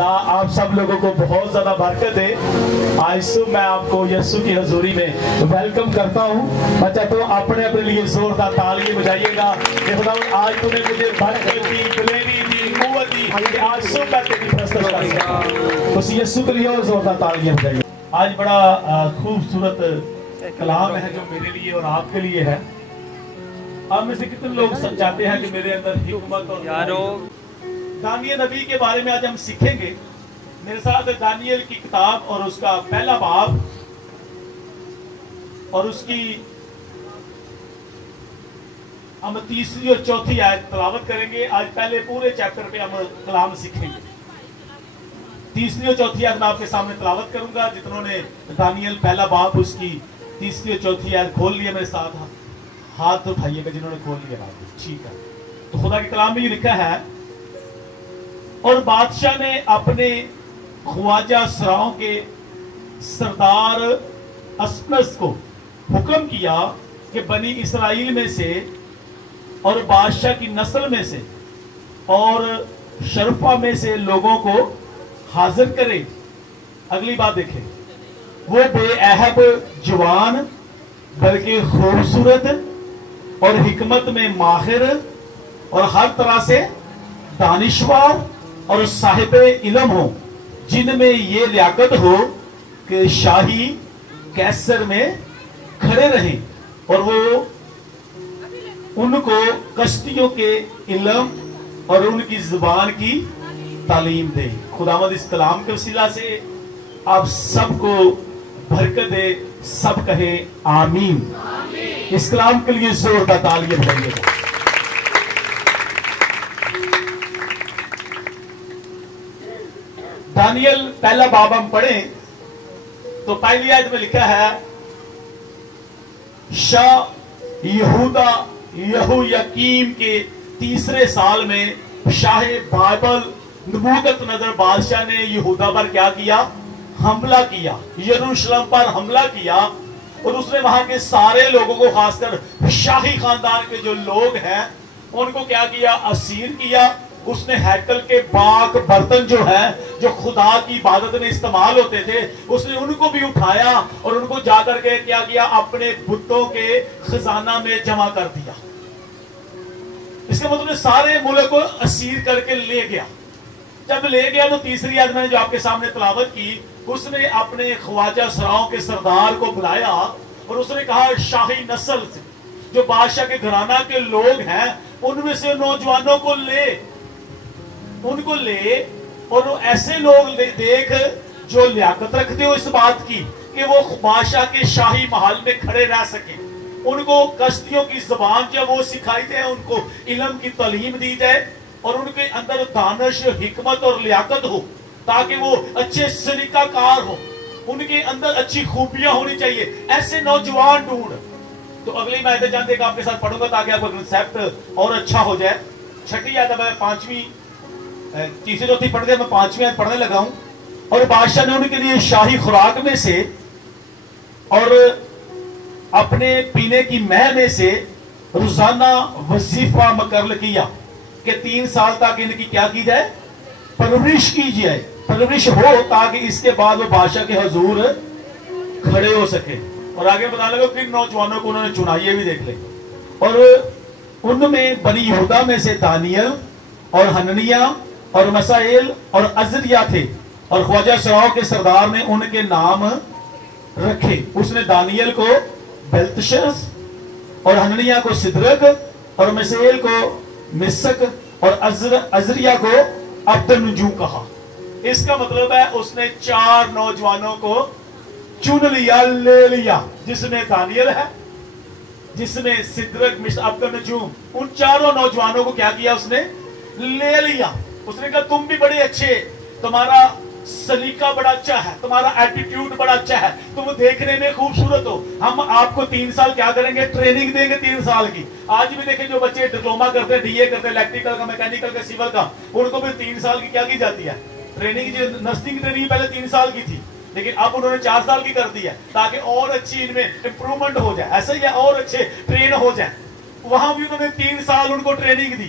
خدا آپ سب لوگوں کو بہت زیادہ برکت دے. آج صبح میں آپ کو یسوع کی حضوری میں ویلکم کرتا ہوں. بچہ تو اپنے لیے زوردار تالیاں بجائیے گا کہ خدا آج تو نے مجھے برکت دی, بلیری دی, قوت دی کہ آج صبح میں تیری پرستش کر سکتا ہوں. اس یسوع کے لیے اور زوردار تالیاں بجائیے. آج بڑا خوبصورت کلام ہے جو میرے لیے اور آپ کے لیے ہے. آپ میں سے کتنے لوگ چاہتے ہیں کہ میرے اندر حکمت اور دانیل نبی کے بارے میں آج ہم سیکھیں گے. میرے ساتھ دانیل کی کتاب اور اس کا پہلا باب اور اس کی ہم تیسری اور چوتھی آیت تلاوت کریں گے. آج پہلے پورے چیپٹر پہ ہم کلام سیکھیں گے. تیسری اور چوتھی آیت میں آپ کے سامنے تلاوت کروں گا. جتنوں نے دانیل پہلا باب اس کی تیسری اور چوتھی آیت کھول لیا میرے ساتھ ہاتھ اٹھائیے گا جنہوں نے کھول لیا. ٹھیک ہے. تو خدا کے کلام میں یہ لکھا ہے, اور بادشاہ نے اپنے خواجہ سراؤں کے سردار اسپنس کو حکم کیا کہ بنی اسرائیل میں سے اور بادشاہ کی نسل میں سے اور شرفہ میں سے لوگوں کو حاضر کرے. اگلی بات دیکھیں, وہ بے عیب جوان بلکہ خوبصورت اور حکمت میں ماہر اور ہر طرح سے دانشور اور صاحب علم ہو, جن میں یہ لیاقت ہو کہ شاہی کیسر میں کھڑے رہیں اور وہ ان کو کشتیوں کے علم اور ان کی زبان کی تعلیم دے. خداوند اس کلام کے وسیلہ سے آپ سب کو برکت دے. سب کہیں آمین. اس کلام کے لیے زوردار تالیاں بجائیے گا. دانیل پہلا باب ہم پڑھیں تو پہلی آیت میں لکھا ہے, شاہ یہودا یہویاکیم کے تیسرے سال میں شاہ بابل نبوکت نظر بادشاہ نے یہودا پر کیا کیا؟ حملہ کیا. یروشلم پر حملہ کیا اور اس نے وہاں کے سارے لوگوں کو, خاص کر شاہی خاندان کے جو لوگ ہیں ان کو کیا کیا؟ اسیر کیا. اس نے ہیکل کے پاک برتن جو ہے جو خدا کی عبادت میں استعمال ہوتے تھے, اس نے ان کو بھی اٹھایا اور ان کو جا کر کے کیا کیا؟ اپنے بتوں کے خزانہ میں جمع کر دیا. اس کے مطلب سارے ملک کو اسیر کر کے لے گیا. جب لے گیا تو تیسری آیت میں نے جو آپ کے سامنے تلاوت کی, اس نے اپنے خواجہ سراؤں کے سردار کو بلایا اور اس نے کہا شاہی نسل سے جو بادشاہ کے گھرانہ کے لوگ ہیں ان میں سے نوجوانوں کو لے, ان کو لے اور ایسے لوگ دیکھ جو لیاقت رکھتے ہو اس بات کی کہ وہ بادشاہ کے شاہی محل میں کھڑے رہ سکیں. ان کو کشتیوں کی زبان جو وہ سکھائی جائے, ان کو علم کی تعلیم دی جائے اور ان کے اندر دانش, حکمت اور لیاقت ہو تاکہ وہ اچھے سلیقہ کار ہو. ان کے اندر اچھی خوبیاں ہونی چاہیے. ایسے نوجوان ڈھونڈ. تو اگلی میں آیت جانتے کہ آپ کے ساتھ پڑھوں گا تاکہ آپ کا کنسیپٹ اور اچھا ہو جائے. چھٹی آیت میں پانچویں تیسری چوتھی پڑھ دیا, میں پانچویں آیت پڑھنے لگا ہوں. اور بادشاہ نے ان کے لیے شاہی خوراک میں سے اور اپنے پینے کی مہ میں سے روزانہ وظیفہ مقرر کیا کہ 3 سال تک ان کی کیا کی جائے؟ پرورش کی جائے, پرورش ہو تاکہ اس کے بعد وہ بادشاہ کے حضور کھڑے ہو سکے. اور آگے بتا لگا کن نوجوانوں کو انہوں نے چنا, یہ بھی دیکھ لیں. اور ان میں بنی یہودا میں سے دانیل اور حننیہ اور مسائل اور عزریہ تھے اور خواجہ سراؤں کے سردار نے ان کے نام رکھے. اس نے دانیل کو بیلتشاز اور حننیہ کو سدرک اور مسائل کو مسک اور عزریہ کو عبدالنجو کہا. اس کا مطلب ہے اس نے 4 نوجوانوں کو چن لیا, لے لیا, جس میں دانیل ہے, جس میں سدرک, مسک, عبدالنجو, ان 4 نوجوانوں کو کیا کیا؟ اس نے لے لیا. اس نے کہا تم بھی بڑے اچھے, تمہارا سلیقہ بڑا اچھا ہے, تمہارا ایٹیٹیوڈ بڑا اچھا ہے, تم دیکھنے میں خوبصورت ہو. ہم آپ کو 3 سال کیا کریں گے؟ ٹریننگ دیں گے 3 سال کی. آج بھی دیکھیں جو بچے ڈپلوما کرتے ہیں, ڈی اے کرتے ہیں, الیکٹریکل کا, میکینیکل کا, سیول کا, ان کو بھی 3 سال کی کیا کی جاتی ہے؟ ٹریننگ. جو نرسنگ کی ٹریننگ پہلے 3 سال کی تھی لیکن اب انہوں نے 4 سال کی کر دی ہے تاکہ اور اچھی ان میں امپرومنٹ ہو جائے. ایسا ہی ہے, اور اچھے ٹرین ہو جائیں. وہاں بھی انہوں نے 3 سال ان کو ٹریننگ دی.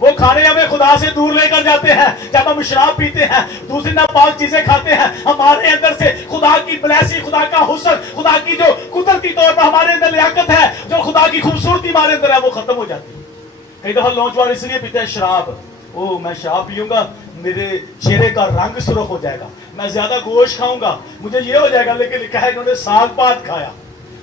وہ کھانے ہمیں خدا سے دور لے کر جاتے ہیں. جب ہم شراب پیتے ہیں, دوسری ناپاک چیزیں کھاتے ہیں, ہمارے اندر سے خدا کی بلیسی, خدا کا حسن, خدا کی جو قدرتی طور پر ہمارے اندر لیاقت ہے, جو خدا کی خوبصورتی ہمارے اندر ہے, وہ ختم ہو جاتی ہے. کئی دفعہ نوجوان اس لیے پیتے ہیں شراب, میں شراب پیوں گا میرے چہرے کا رنگ سرخ ہو جائے گا, میں زیادہ گوشت کھاؤں گا مجھے یہ ہو جائے گا. لیکن لکھا ہے انہوں نے ساگ پات کھایا,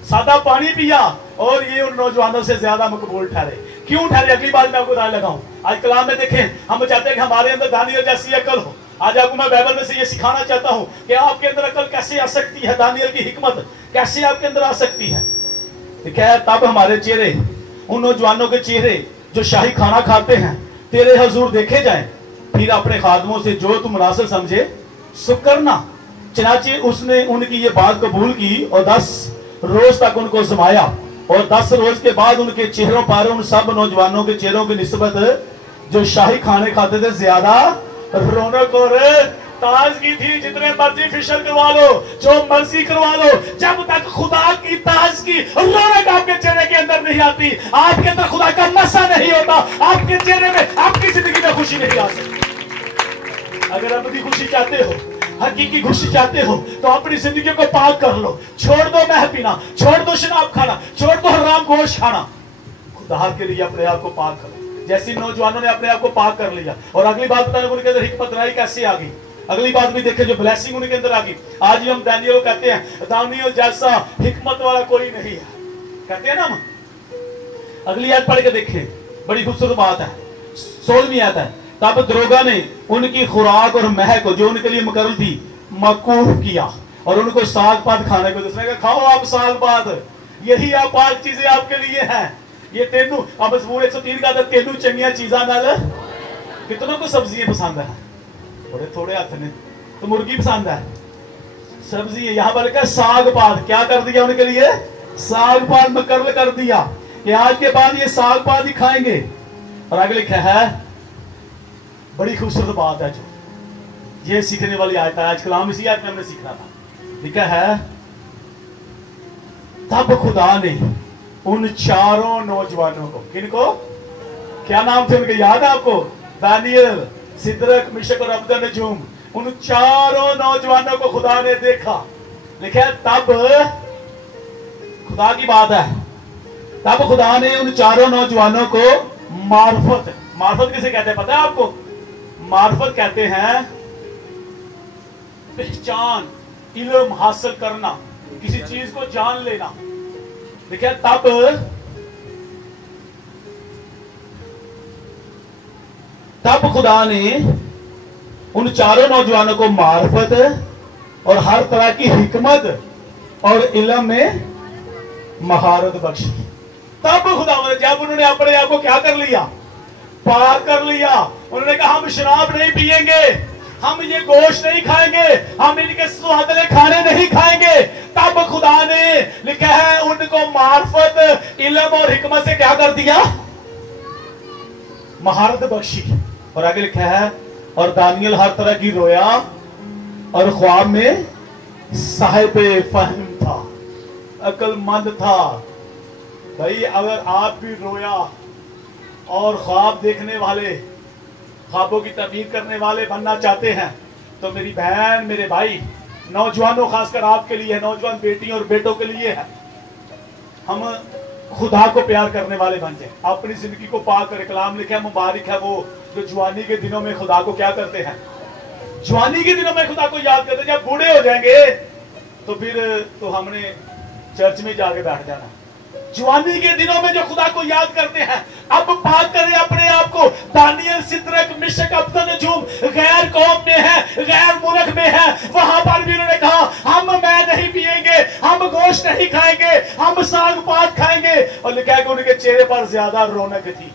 سادہ پانی پیا, اور یہ ان نوجوانوں سے زیادہ مقبول ٹھہرے. کیوں ٹھہرے؟ اگلی بات میں آپ کو رائے لگاؤں. آج کلام میں دیکھیں, ہم چاہتے ہیں کہ ہمارے اندر دانیل جیسی عقل ہو. آج آپ کو میں بائبل میں سے یہ سکھانا چاہتا ہوں کہ آپ کے اندر عقل کیسے آ سکتی ہے, دانیل کی حکمت کیسے آپ کے اندر آ سکتی ہے. دیکھا ہے, تب ہمارے چہرے, ان نوجوانوں کے چہرے جو شاہی کھانا کھاتے ہیں, تیرے حضور دیکھے جائیں. پھر اپنے خادموں سے جو تم مناسب سمجھے سو کرنا. چنانچہ اس نے ان کی یہ بات قبول کی اور 10 روز تک ان کو آزمایا, اور 10 روز کے بعد ان کے چہروں پر ان سب نوجوانوں کے چہروں کی نسبت جو شاہی کھانے کھاتے تھے زیادہ رونق اور تازگی تھی. جتنے مرضی فیشل کروا لو, جو مرضی کروا لو, جب تک خدا کی تازگی رونق آپ کے چہرے کے اندر نہیں آتی, آپ کے اندر خدا کا مسا نہیں ہوتا, آپ کے چہرے میں, آپ کی زندگی میں خوشی نہیں آ سکتی. اگر ابدی خوشی چاہتے ہو, حقیقی خوشی چاہتے ہو, تو اپنی زندگی کو پاک کر لو. چھوڑ دو مہ پینا, چھوڑ دو شراب کھانا, چھوڑ دو حرام گوشت کھانا. خدا کے لیے اپنے آپ کو پاک کرو, جیسے نوجوانوں نے اپنے آپ کو پاک کر لیا. اور اگلی بات بتانے ان کے اندر حکمت رائی کیسے آ گئی. اگلی بات بھی دیکھیں, جو بلیسنگ ان کے اندر آ گئی. آج ہی ہم دانیل کہتے ہیں, دانیل جیسا حکمت والا کوئی نہیں ہے, کہتے ہیں نا ہم. اگلی آیت پڑھ کے دیکھیں, بڑی خوبصورت بات ہے. 16ویں آیت ہے, تب دروگا نے ان کی خوراک اور مہک کو جو ان کے لیے مقرر تھی موقوف کیا, اور ان کو ساگ پات کھانے کو. اس نے کہا کھاؤ آپ ساگ پات, یہی آپ پاک چیزیں آپ کے لیے ہیں. یہ تینوں, اب مزمور 103 کا تھا, تینوں چنگیاں چیزاں نال. کتنوں کو سبزیاں پسند ہے؟ تھوڑے تھوڑے ہاتھ نے. تو مرغی پسند ہے, سبزی ہے. یہاں پر لکھا ساگ پات, کیا کر دیا ان کے لیے؟ ساگ پات مقرر کر دیا کہ آج کے بعد یہ ساگ پات ہی کھائیں گے. اور آگے لکھا ہے, بڑی خوبصورت بات ہے, جو یہ سیکھنے والی آیت ہے. آج کلام اسی آیت میں ہم نے سیکھنا تھا. لکھا ہے, تب خدا نے ان 4 نوجوانوں کو, کن کو, کیا نام تھے ان کے, یاد ہے آپ کو؟ دانیل, سدرک, مشک اور عبدالنجوم. ان 4 نوجوانوں کو خدا نے دیکھا. لکھا ہے تب, خدا کی بات ہے, تب خدا نے ان 4 نوجوانوں کو معرفت. معرفت کسے کہتے ہیں پتہ ہے آپ کو؟ معرفت کہتے ہیں پہچان, علم حاصل کرنا, کسی چیز کو جان لینا. دیکھیں, تب خدا نے ان 4 نوجوانوں کو معرفت اور ہر طرح کی حکمت اور علم میں مہارت بخشی. تب خدا نے, جب انہوں نے اپنے آپ کو کیا کر لیا؟ پاک کر لیا. انہوں نے کہا ہم شراب نہیں پیئیں گے, ہم یہ گوشت نہیں کھائیں گے, ہم ان کے سوادلے کھانے نہیں کھائیں گے. تب خدا نے لکھا ہے ان کو معرفت, علم اور حکمت سے کیا کر دیا؟ مہارت بخشی. اور آگے لکھا ہے, اور دانیل ہر طرح کی رویا اور خواب میں صاحب فہم تھا, عقل مند تھا. بھائی اگر آپ بھی رویا اور خواب دیکھنے والے, خوابوں کی تعبیر کرنے والے بننا چاہتے ہیں, تو میری بہن, میرے بھائی, نوجوانوں, خاص کر آپ کے لیے, نوجوان بیٹیوں اور بیٹوں کے لیے ہے, ہم خدا کو پیار کرنے والے بن جائیں, اپنی زندگی کو پاک کریں. کلام لکھا ہے, مبارک ہے وہ جو جوانی کے دنوں میں خدا کو کیا کرتے ہیں؟ جوانی کے دنوں میں خدا کو یاد کرتے ہیں. جب بوڑھے ہو جائیں گے تو پھر تو ہم نے چرچ میں جا کے بیٹھ جانا. جوانی کے دنوں میں جو خدا کو یاد کرتے ہیں, اب پاک کریں اپنے آپ کو. دانیل, سدرک, مشک, عبدالنجوم غیر قوم میں ہے, غیر ملک میں ہے, وہاں پر بھی انہوں نے کہا ہم میں نہیں پیئیں گے, ہم گوشت نہیں کھائیں گے, ہم ساگ پات کھائیں گے. اور لکھا ہے کہ ان کے چہرے پر زیادہ رونق تھی,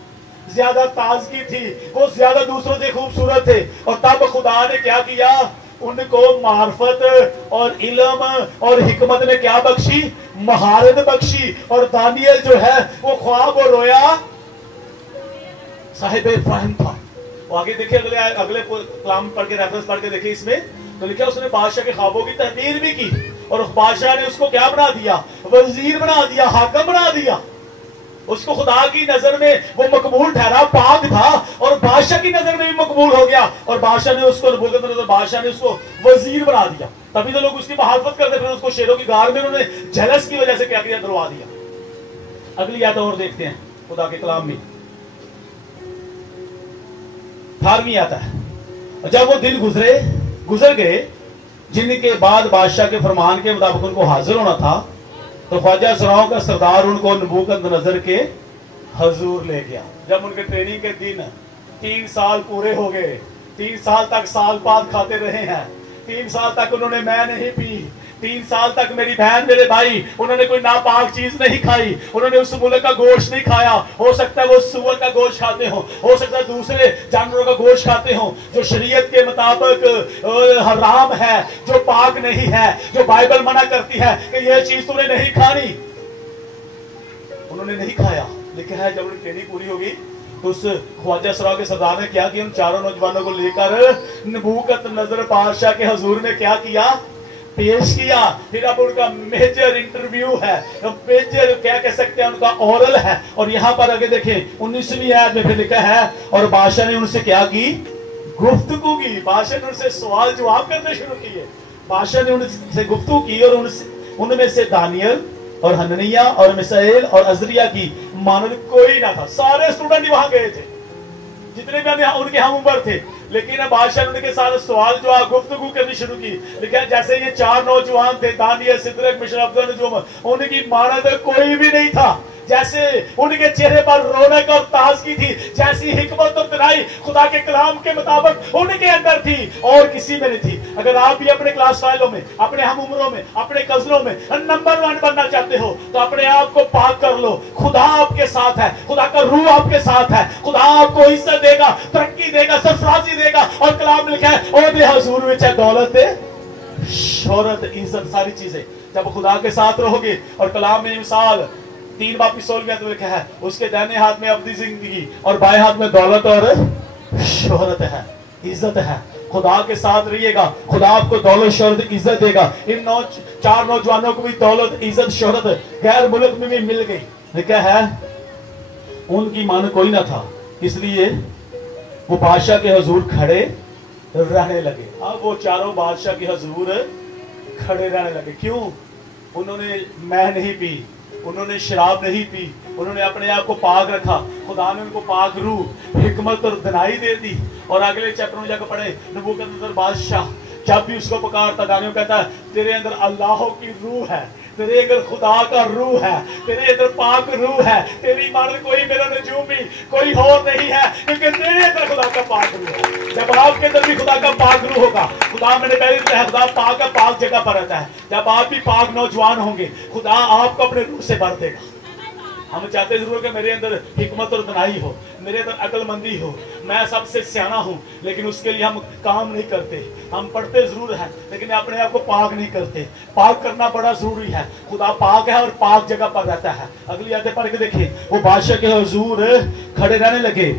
زیادہ تازگی تھی, وہ زیادہ دوسروں سے خوبصورت تھے. اور تب خدا نے کیا کیا؟ ان کو معرفت اور علم اور حکمت نے کیا بخشی؟ مہارت بخشی. اور دانیل جو ہے وہ خواب اور رویا صاحب فہم تھا. وہ آگے دیکھیں, اگلے کلام پڑھ کے, ریفرنس پڑھ کے دیکھیں, اس میں تو لکھا اس نے بادشاہ کے خوابوں کی تعبیر بھی کی, اور بادشاہ نے اس کو کیا بنا دیا؟ وزیر بنا دیا, حاکم بنا دیا. اس کو خدا کی نظر میں وہ مقبول ٹھہرا، پاک تھا، اور بادشاہ کی نظر میں بھی مقبول ہو گیا، اور بادشاہ نے اس کو نبوکدنضر بادشاہ نے اس کو وزیر بنا دیا۔ تبھی تو لوگ اس کی محافظت کرتے، پھر اس کو شیروں کی غار میں انہوں نے جھلس کی وجہ سے کیا کیا، دلوا دیا۔ اگلی آیت اور دیکھتے ہیں خدا کے کلام میں، 18ویں آتا ہے، جب وہ دن گزر گئے جن کے بعد بادشاہ کے فرمان کے مطابق ان کو حاضر ہونا تھا، تو خواجہ سراؤں کا سردار ان کو نبوکدنضر کے حضور لے گیا۔ جب ان کے ٹریننگ کے دن 3 سال پورے ہو گئے، 3 سال تک سال پات کھاتے رہے ہیں، 3 سال تک انہوں نے میں نہیں پی، 3 سال تک میری بہن میرے بھائی انہوں نے کوئی ناپاک چیز نہیں کھائی، انہوں نے اس ملک کا گوشت نہیں کھایا، ہو سکتا ہے وہ سور کا گوشت کھاتے ہوں، ہو سکتا ہے دوسرے جانوروں کا گوشت کھاتے ہوں جو شریعت کے مطابق حرام ہے، جو پاک نہیں ہے، جو بائبل منع کرتی ہے کہ یہ چیز تم نے نہیں کھانی، انہوں نے نہیں کھایا۔ لکھا ہے جب ان کی ٹریننگ پوری ہوگی تو اس خواجہ سراؤں کے سردار نے کیا کہ ان چاروں نوجوانوں کو لے کر نبوکدنضر بادشاہ کے حضور میں کیا کیا، پیش کیا۔ پھر اب ان کا میجر انٹرویو ہے، میجر کیا کہہ سکتے ہیں، ان کا اورل ہے۔ اور یہاں پر آگے دیکھیں 19ویں آیت میں پھر لکھا ہے، اور بادشاہ نے ان سے کیا کی، گفتگو کی۔ بادشاہ نے ان سے سوال جواب کرنے شروع کیے، بادشاہ نے ان سے گفتگو کی، اور ان میں سے دانیل اور حننیہ اور میشائیل اور عزریہ کی مانند کوئی نہ تھا۔ سارے اسٹوڈنٹ وہاں گئے تھے جتنے بھی ان کے ہم عمر تھے، لیکن بادشاہ نے ان کے ساتھ سوال جواب گفتگو کرنی شروع کی۔ لیکن جیسے یہ 4 نوجوان تھے، دانیل، سدرک، میشک، عبدالنجوم، ان کی مانند کوئی بھی نہیں تھا۔ جیسے ان کے چہرے پر رونق اور تازگی تھی، جیسی حکمت اور دانائی خدا کے کلام کے مطابق ان کے اندر تھی اور کسی میں نہیں تھی۔ اگر آپ بھی اپنے کلاس فائلوں میں، اپنے ہم عمروں میں، اپنے کزنوں میں نمبر 1 بننا چاہتے ہو تو اپنے آپ کو پاک کر لو۔ خدا آپ کے ساتھ ہے، خدا کا روح آپ کے ساتھ ہے، خدا آپ کو عزت دے گا، ترقی دے گا، سرفرازی دے گا۔ اور کلام میں لکھا ہے اور دے حضور وچ ہے دولت، شہرت، عزت، ساری چیزیں جب خدا کے ساتھ رہو گے۔ اور کلام میں مثال 3 باب کی 16ویں آیت میں لکھا ہے، اس کے دائیں ہاتھ میں ابدی زندگی اور بائیں ہاتھ میں دولت اور شہرت ہے، عزت ہے۔ خدا کے ساتھ رہیے گا، خدا آپ کو دولت، شہرت، عزت دے گا۔ ان 4 نوجوانوں کو بھی دولت، عزت، شہرت غیر ملک میں بھی مل گئی۔ لکھا ہے ان کی مان کوئی نہ تھا، اس لیے وہ بادشاہ کے حضور کھڑے رہنے لگے۔ اب وہ چاروں بادشاہ کے حضور کھڑے رہنے لگے۔ کیوں؟ انہوں نے میں نہیں پی، انہوں نے شراب نہیں پی، انہوں نے اپنے آپ کو پاک رکھا۔ خدا نے ان کو پاک روح، حکمت اور دانائی دے دی۔ اور اگلے چیپٹر میں جا کے پڑھے، نبوکدنضر بادشاہ جب بھی اس کو پکارتا، دانیل کہتا ہے تیرے اندر اللہ کی روح ہے، تیرے اندر خدا کا روح ہے، تیرے اندر پاک روح ہے، تیری مانند کوئی میرا نجومی کوئی اور نہیں ہے، کیونکہ تیرے اندر خدا کا پاک روح ہے۔ جب آپ کے اندر بھی خدا کا پاک روح ہوگا، خدا میں نے پہلے کہا خدا پاک ہے، پاک جگہ پر رہتا ہے۔ جب آپ بھی پاک نوجوان ہوں گے، خدا آپ کو اپنے روح سے بھر دے گا۔ ہم چاہتے ضرور کہ میرے اندر حکمت اور دانائی ہو، میرے اندر عقل مندی ہو، میں سب سے سیانا ہوں، لیکن اس کے لیے ہم کام نہیں کرتے۔ ہم پڑھتے ضرور ہیں لیکن اپنے آپ کو پاک نہیں کرتے۔ پاک کرنا بڑا ضروری ہے۔ خدا پاک ہے اور پاک جگہ پر رہتا ہے۔ اگلی آیتیں پڑھ کے دیکھیں، وہ بادشاہ کے حضور کھڑے رہنے لگے،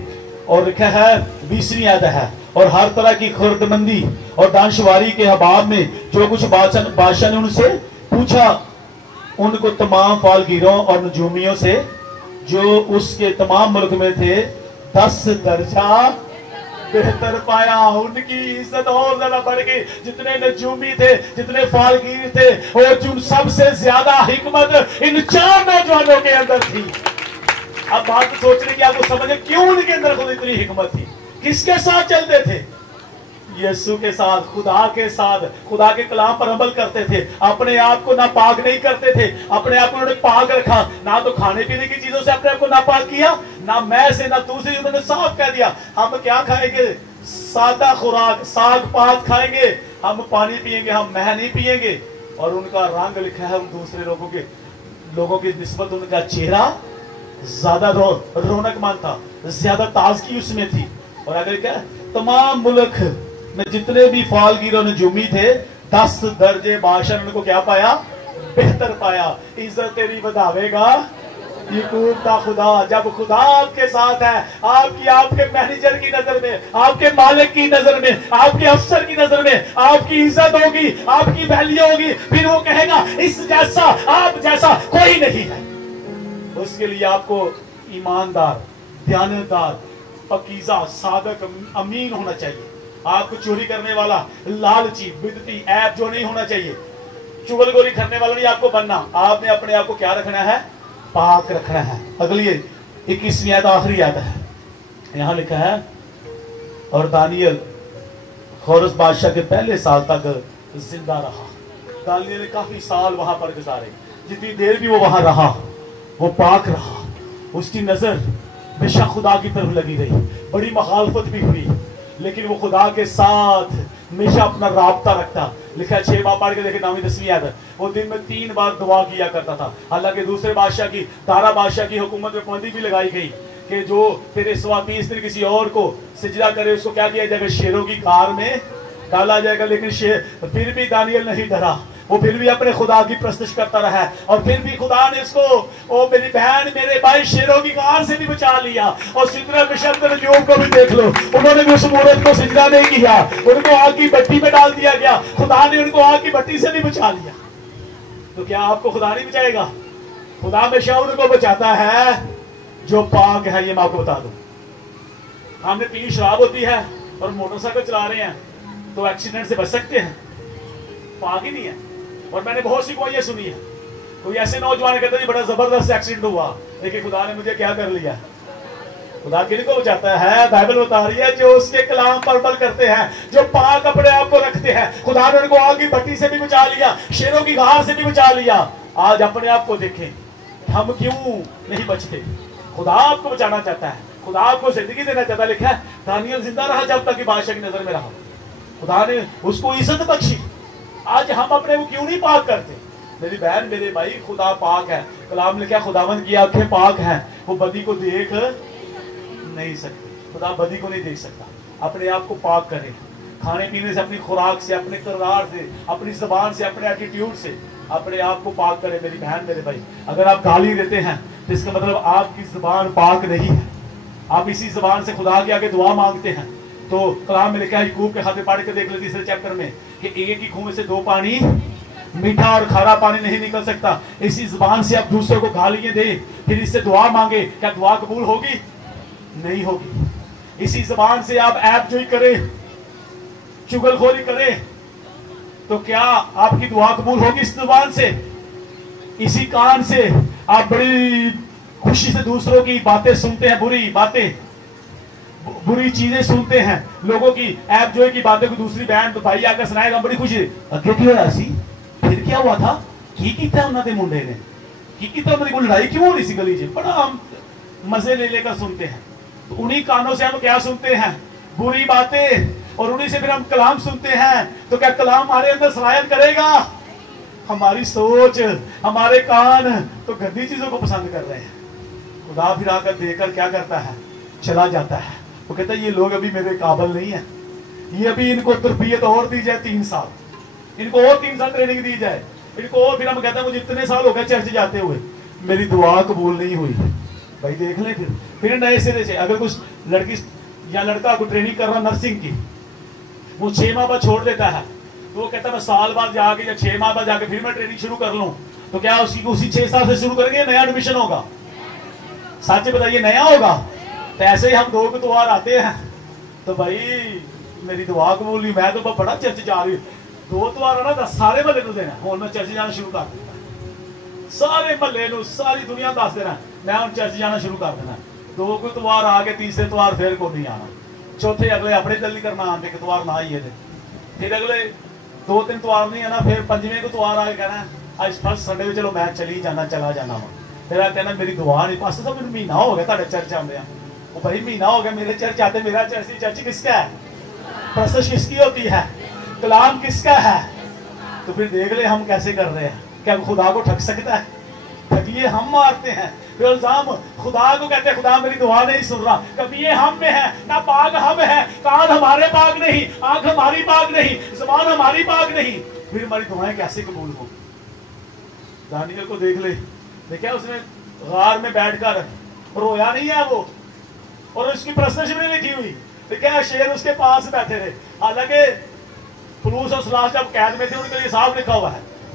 اور لکھا ہے 20ویں آیت ہے، اور ہر طرح کی خردمندی اور دانشواری کے حباب میں جو کچھ بادشاہ نے ان سے پوچھا، ان کو تمام فالگیروں اور نجومیوں سے جو اس کے تمام ملک میں تھے 10 درجہ بہتر پایا۔ ان کی عزت اور زیادہ بڑھ گئی۔ جتنے نجومی تھے، جتنے فالگیر تھے، اور جن سب سے زیادہ حکمت ان 4 نوجوانوں کے اندر تھی۔ اب بات سوچنے کی آپ کو سمجھے کیوں ان کے اندر خود اتنی حکمت تھی؟ کس کے ساتھ چلتے تھے؟ یسوع کے ساتھ، خدا کے ساتھ، خدا کے کلام پر عمل کرتے تھے۔ اپنے آپ کو ناپاک نہیں کرتے تھے، اپنے آپ کو انہوں نے پاک رکھا۔ نہ تو کھانے پینے کی چیزوں سے اپنے آپ کو ناپاک کیا، نہ میں سے نہ تو سے، انہوں نے صاف کہہ دیا ہم کیا کھائیں گے؟ سادہ خوراک، ساگ پات کھائیں گے، ہم پانی پیئیں گے، ہم مہ نہیں پیئیں گے۔ اور ان کا رنگ لکھا ہے ان دوسرے لوگوں کی نسبت ان کا چہرہ زیادہ رونق مند تھا، زیادہ تازگی اس میں تھی۔ اور اگر کیا تمام ملک میں جتنے بھی فالگیر و نجومی تھے 10 درجے بادشاہ نے ان کو کیا پایا؟ بہتر پایا۔ عزت تیری بدھاوے گا یعقوب دا خدا۔ جب خدا آپ کے ساتھ ہے، آپ کے مینیجر کی نظر میں، آپ کے مالک کی نظر میں، آپ کے افسر کی نظر میں آپ کی عزت ہوگی، آپ کی ویلیو ہوگی۔ پھر وہ کہے گا اس جیسا، آپ جیسا کوئی نہیں ہے۔ اس کے لیے آپ کو ایماندار، دیانتدار، پاکیزہ، صادق، امین ہونا چاہیے. آپ کو چوری کرنے والا، لالچی، بدعتی، عیب جو نہیں ہونا چاہیے. چغل گولی کرنے والا نہیں آپ کو بننا. آپ نے اپنے آپ کو کیا رکھنا ہے؟ پاک رکھنا ہے. اگلی 21ویں آیت آخری آیت ہے. یہاں لکھا ہے اور دانیل خورس بادشاہ کے پہلے سال تک زندہ رہا. دانیل نے کافی سال وہاں پر گزارے. جتنی دیر بھی وہ وہاں رہا وہ پاک رہا. اس کی نظر ہمیشہ خدا کی طرف لگی رہی. بڑی مخالفت بھی ہوئی لیکن وہ خدا کے ساتھ ہمیشہ اپنا رابطہ رکھتا. لکھا 6 باب پڑھ کے دیکھیں 9ویں 10ویں آیت. وہ دن میں 3 بار دعا کیا کرتا تھا. حالانکہ دوسرے بادشاہ کی، دارا بادشاہ کی حکومت میں پابندی بھی لگائی گئی کہ جو تیرے سوا 30 دن کسی اور کو سجدہ کرے اس کو کیا کیا جائے گا؟ شیروں کی کار میں ڈالا جائے گا. لیکن پھر بھی دانیل نہیں ڈرا. وہ پھر بھی اپنے خدا کی پرستش کرتا رہا اور پھر بھی خدا نے اس کو، او میری بہن میرے بھائی، شیروں کی کار سے بھی بچا لیا. اور سدرا مشق نجوم کو بھی دیکھ لو، انہوں نے بھی اس مورت کو سجدہ نہیں کیا، ان کو آگ کی بٹی میں ڈال دیا گیا. خدا نے ان کو آگ کی بٹی سے بھی بچا لیا. تو کیا آپ کو خدا نہیں بچائے گا؟ خدا ہمیشہ ان کو بچاتا ہے جو پاک ہے. یہ میں آپ کو بتا دوں، ہم نے پی شراب ہوتی ہے اور موٹر سائیکل چلا رہے ہیں تو ایکسیڈنٹ سے بچ سکتے ہیں؟ پاک ہی نہیں ہے. اور میں نے بہت سی گواہیاں سنی ہے. کوئی ایسے نوجوان کہتا ہے بڑا زبردست ایکسیڈنٹ ہوا لیکن خدا نے مجھے کیا کر لیا. خدا کن کو بچاتا ہے؟ بائبل بتا رہی ہے جو اس کے کلام پر عمل کرتے ہیں، جو پاک اپنے آپ کو رکھتے ہیں. خدا نے ان کو آگ کی بٹی سے بھی بچا لیا، شیروں کی غار سے بھی بچا لیا. آج اپنے آپ کو دیکھیں، ہم کیوں نہیں بچتے؟ خدا آپ کو بچانا چاہتا ہے، خدا آپ کو زندگی دینا چاہتا ہے. لکھا ہے دانیل زندہ رہا جب تک کہ بادشاہ کی نظر میں رہا. خدا نے اس کو عزت بخشی. آج ہم اپنے کو کیوں نہیں پاک کرتے؟ میری بہن میرے بھائی، خدا پاک ہے. کلام لکھا ہے خداوند کی آنکھیں پاک ہیں، وہ بدی کو دیکھ نہیں سکتی. خدا بدی کو نہیں دیکھ سکتا. اپنے آپ کو پاک کریں، کھانے پینے سے، اپنی خوراک سے، اپنے کردار سے، اپنی زبان سے، اپنے ایٹیٹیوڈ سے اپنے آپ کو پاک کریں. میری بہن میرے بھائی، اگر آپ گالی دیتے ہیں تو اس کا مطلب آپ کی زبان پاک نہیں ہے. آپ اسی زبان سے خدا کے آگے دعا مانگتے ہیں. تو کلام میں لکھا ہے یعقوب کے خاتے پڑھ کے دیکھ لیں 3 چیپٹر میں کہ ایک ہی کنویں میں سے 2 پانی، میٹھا اور کھارا پانی نہیں نکل سکتا. اسی زبان سے آپ دوسرے کو گالیاں دیں پھر اس سے دعا مانگے، کیا دعا قبول ہوگی؟ نہیں ہوگی. اسی زبان سے آپ عیب جوئی کریں، چغل خوری کریں تو کیا آپ کی دعا قبول ہوگی؟ اس زبان سے. اسی کان سے آپ بڑی خوشی سے دوسروں کی باتیں سنتے ہیں، بری باتیں، بری چیزیں سنتے ہیں، لوگوں کی عیب جوئی کی باتیں کو دوسری بہن تو بھائی آ کر سنائے گا بڑی خوشی. اگے کی ہوا سی، پھر کیا ہوا تھا، کی کیتا انہوں نے منڈے نے، کی کیتا انہوں نے کوئی لڑائی کیوں ہو رہی سی گلی سے. بڑا ہم مزے لے لے کر سنتے ہیں. تو انہی کانوں سے ہم کیا سنتے ہیں؟ بری باتیں. اور انہی سے پھر ہم کلام سنتے ہیں. تو کیا کلام ہمارے اندر سرایت کرے گا؟ ہماری سوچ، ہمارے کان تو گندی چیزوں کو پسند کر رہے ہیں. خدا پھر آ کر دیکھ کر کیا کرتا ہے؟ چلا جاتا ہے. وہ کہتا ہے یہ لوگ ابھی میرے قابل نہیں ہیں، یہ ابھی ان کو تربیت اور دی جائے 3 سال، ان کو اور 3 سال ٹریننگ دی جائے ان کو. اور پھر ہم کہتے ہیں مجھے اتنے سال ہو گئے چرچ جاتے ہوئے، میری دعا قبول نہیں ہوئی. بھائی دیکھ لیں پھر نئے سرے سے. اگر کچھ لڑکی یا لڑکا کو ٹریننگ کر رہا نرسنگ کی، وہ 6 ماہ بعد چھوڑ دیتا ہے تو وہ کہتا ہے میں سال بعد جا کے یا 6 ماہ بعد جا کے پھر میں ٹریننگ شروع کر لوں. تو کیا اسی 6 سال سے شروع کریں گے؟ نیا ایڈمیشن ہوگا؟ سچ بتائیے نیا ہوگا؟ تو ایسے ہی ہم 2 اتوار آتے ہیں تو بھائی میری دعا قبول نہیں، میں تو بڑا چرچ جا رہی ہوں. 2 اتوار آنا سارے محلے کو دینا. ہوں میں چرچ جانا شروع کر دیتا، سارے محلے نو ساری دنیا دس دینا میں ہوں چرچ جانا شروع کر دینا. 2 اتوار آ کے تیسرے اتوار پھر کو نہیں آنا. چوتھے اگلے اپنے دل نہیں کرنا آتے اتوار نہ آئیے. پھر اگلے 2-3 اتوار نہیں آنا. پھر 5ویں اتوار آ کے کہنا آج فرسٹ سنڈے میں چلو میں چلا جانا وا. پھر کہنا میری دعا نہیں پاس تو مہینہ ہو گیا تھوڑے چرچ آتے ہیں. وہ بھائی مہینہ ہو گیا میرے چرچ آتے. میرا چرچ کس کا ہے؟ پرستش کس کی ہوتی ہے؟ کلام کس کا ہے؟ تو پھر دیکھ لیں ہم کیسے کر رہے ہیں. کیا خدا کو ٹھگ سکتا ہے؟ ٹھگیے ہم مارتے ہیں. پھر الزام خدا کو کہتے ہیں خدا میری دعا نہیں سن رہا. کبھی یہ ہم میں ہے نہ پاک ہم ہے. کان ہمارے پاک نہیں، آنکھ ہماری پاک نہیں، زبان ہماری پاک نہیں. پھر ہماری دعائیں کیسے قبول ہوں؟ دانیل کو دیکھ لے، دیکھا اس نے غار میں بیٹھ کر رویا نہیں ہے وہ، اور اس کی پرستش بھی نہیں لکھی ہوئی. دیکھا شیر اس کے پاس بیٹھے رہے. حالانکہ پولیس اور سلاح جب قید میں تھے ان کے لیے صاف لکھا ہوا ہے